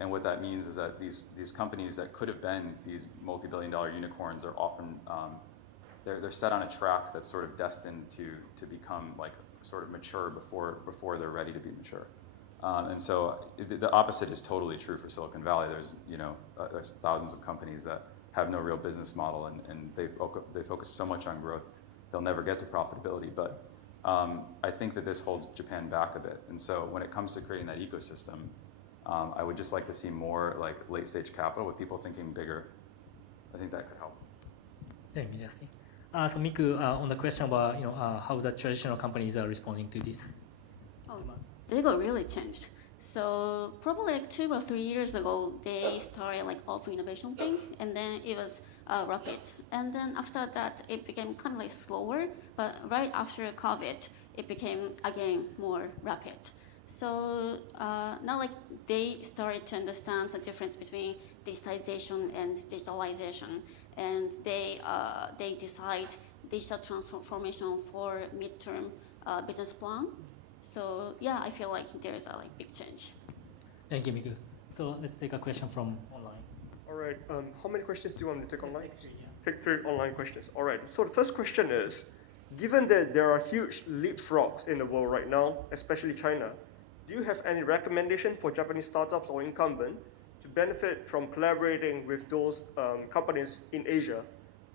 And what that means is that these companies that could have been these multi-billion-dollar unicorns are often they're set on a track that's sort of destined to become like sort of mature before they're ready to be mature. And so the opposite is totally true for Silicon Valley. There's thousands of companies that have no real business model, and they focus so much on growth, they'll never get to profitability. But I think that this holds Japan back a bit. And so when it comes to creating that ecosystem, I would just like to see more like late-stage capital with people thinking bigger. I think that could help. Thank you, Justin. So Miku, on the question about how the traditional companies are responding to this. They got really changed. So probably like 2 or 3 years ago, they started like open innovation thing, and then it was rapid. And then after that, it became kind of like slower. But right after COVID, it became again more rapid. So now like they started to understand the difference between digitization and digitalization, and they decide digital transformation for midterm business plan. So yeah, I feel like there's a big change. Thank you, Miku. So let's take a question from online. All right. How many questions do you want me to take online? Take 3 online questions. All right. So the first question is, given that there are huge leapfrogs in the world right now, especially China, do you have any recommendation for Japanese startups or incumbent to benefit from collaborating with those companies in Asia,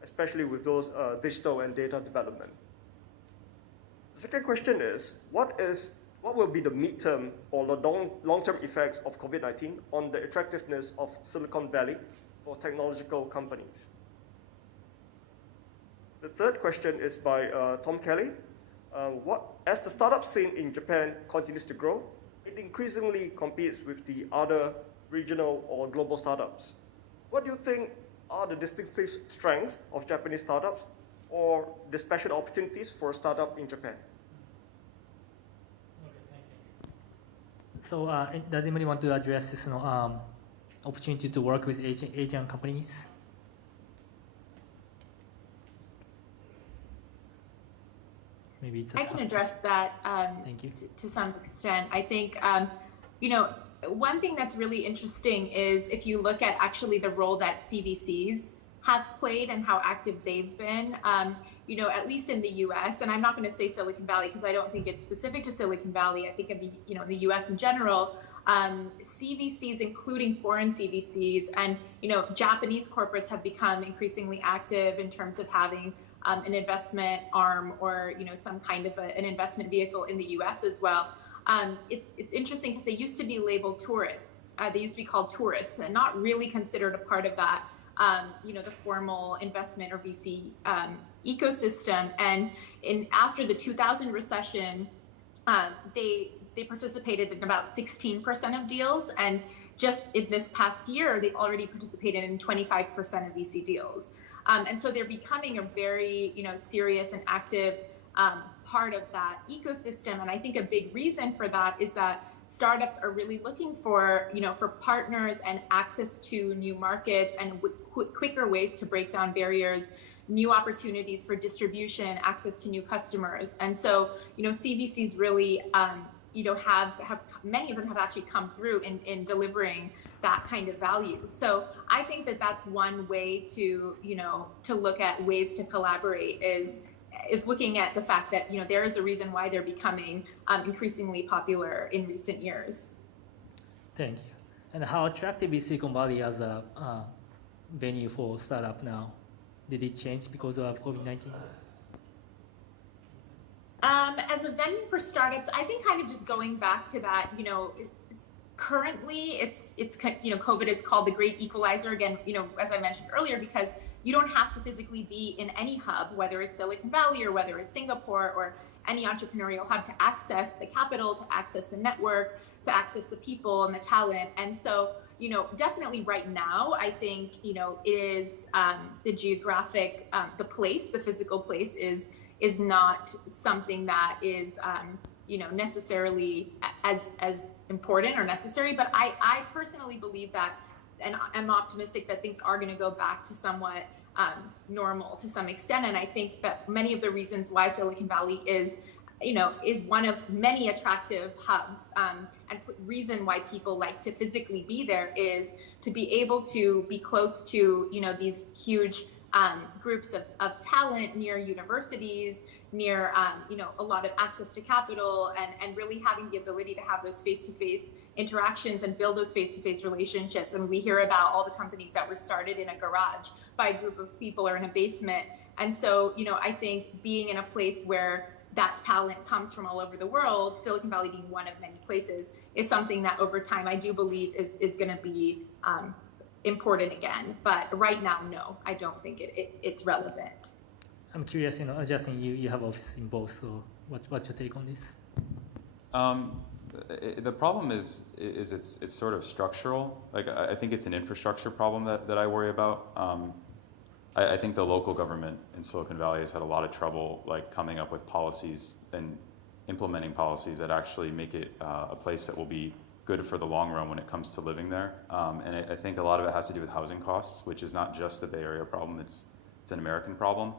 especially with those digital and data development? The second question is, what will be the midterm or the long-term effects of COVID-19 on the attractiveness of Silicon Valley for technological companies? The third question is by Tom Kelly. As the startup scene in Japan continues to grow, it increasingly competes with the other regional or global startups. What do you think are the distinctive strengths of Japanese startups or the special opportunities for a startup in Japan? So does anybody want to address this opportunity to work with Asian companies? Maybe it's I can address that Thank you. to some extent. I think, one thing that's really interesting is if you look at actually the role that CVCs have played and how active they've been, at least in the US, and I'm not going to say Silicon Valley because I don't think it's specific to Silicon Valley. I think in the US in general, CVCs, including foreign CVCs, and Japanese corporates have become increasingly active in terms of having an investment arm or some kind of an investment vehicle in the US as well. It's interesting because they used to be labeled tourists. They used to be called tourists and not really considered a part of that, the formal investment or VC ecosystem. And after the 2000 recession, they participated in about 16% of deals, and just in this past year, they've already participated in 25% of VC deals. And so they're becoming a very serious and active part of that ecosystem. And I think a big reason for that is that startups are really looking for partners and access to new markets and quicker ways to break down barriers, new opportunities for distribution, access to new customers. And so, CVCs really, have many of them have actually come through in delivering that kind of value. So I think that that's one way to look at ways to collaborate is looking at the fact that there is a reason why they're becoming increasingly popular in recent years. Thank you. And how attractive is Silicon Valley as a venue for startup now? Did it change because of COVID-19? As a venue for startups, I think kind of just going back to that, currently it's COVID is called the great equalizer again, as I mentioned earlier, because you don't have to physically be in any hub, whether it's Silicon Valley or whether it's Singapore or any entrepreneurial hub, to access the capital, to access the network, to access the people and the talent. And so, definitely right now, I think, it is the geographic, the physical place is not something that is, necessarily as important or necessary. But I personally believe that, and I'm optimistic that things are going to go back to somewhat normal to some extent. And I think that many of the reasons why Silicon Valley is one of many attractive hubs, and reason why people like to physically be there is to be able to be close to, these huge groups of talent near universities, near, a lot of access to capital, and really having the ability to have those face-to-face interactions and build those face-to-face relationships. And we hear about all the companies that were started in a garage by a group of people or in a basement. And so, I think being in a place where that talent comes from all over the world, Silicon Valley being one of many places, is something that over time I do believe is going to be important again. But right now, no, I don't think it's relevant. I'm curious, Justin, you have office in both, so what's your take on this? The problem is it's sort of structural. Like, I think it's an infrastructure problem that I worry about. I think the local government in Silicon Valley has had a lot of trouble, like, coming up with policies and implementing policies that actually make it a place that will be good for the long run when it comes to living there. And I think a lot of it has to do with housing costs, which is not just a Bay Area problem, it's an American problem.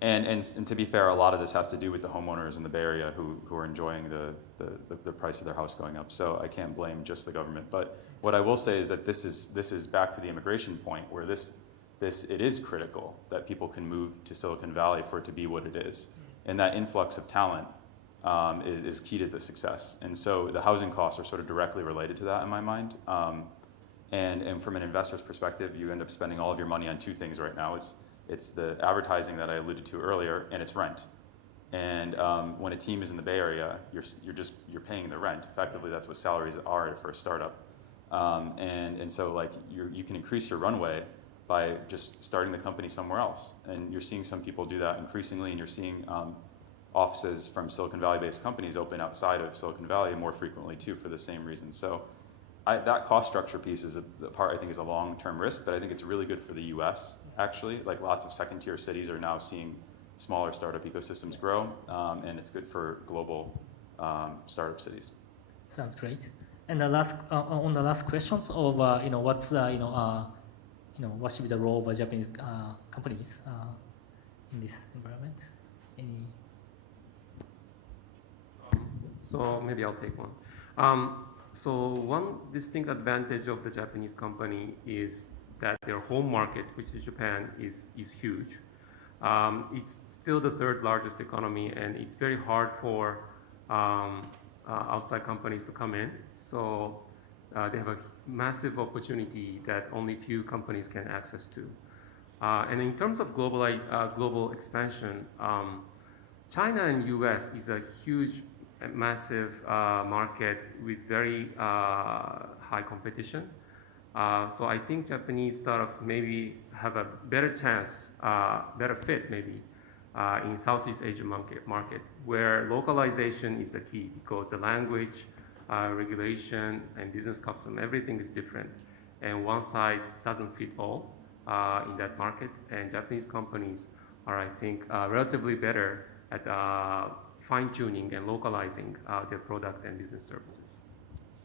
And to be fair, a lot of this has to do with the homeowners in the Bay Area who are enjoying the price of their house going up. So I can't blame just the government. But what I will say is that this is back to the immigration point, where it is critical that people can move to Silicon Valley for it to be what it is. And that influx of talent is key to the success. And so the housing costs are sort of directly related to that in my mind. And from an investor's perspective, you end up spending all of your money on two things right now. It's the advertising that I alluded to earlier, and it's rent. And when a team is in the Bay Area, you're paying the rent. Effectively, that's what salaries are for a startup. And so, like, you can increase your runway by just starting the company somewhere else. And you're seeing some people do that increasingly, and you're seeing offices from Silicon Valley-based companies open outside of Silicon Valley more frequently too, for the same reason. So that cost structure piece is the part I think is a long-term risk, but I think it's really good for the US, actually. Like, lots of second-tier cities are now seeing smaller startup ecosystems grow, and it's good for global startup cities. Sounds great. And the last questions of what should be the role of Japanese companies in this environment? Any? So maybe I'll take one. So one distinct advantage of the Japanese company is that their home market, which is Japan, is huge. It's still the third largest economy, and it's very hard for outside companies to come in. So they have a massive opportunity that only few companies can access to. And in terms of global expansion, China and US is a huge, massive market with very high competition. So I think Japanese startups maybe have a better chance, better fit maybe, in Southeast Asian market, where localization is the key, because the language, regulation, and business custom, everything is different. And one size doesn't fit all in that market. And Japanese companies are, I think, relatively better at fine-tuning and localizing their product and business services.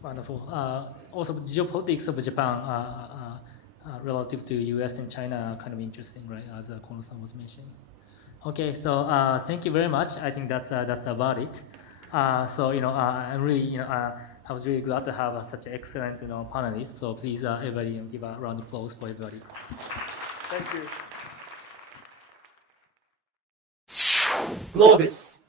Wonderful. Also, the geopolitics of Japan relative to US and China are kind of interesting, right, as Kono-san was mentioning. Okay, so thank you very much. I think that's about it. So I'm really, I was really glad to have such an excellent, panelists. So please, everybody, give a round of applause for everybody. Thank you. GLOBIS.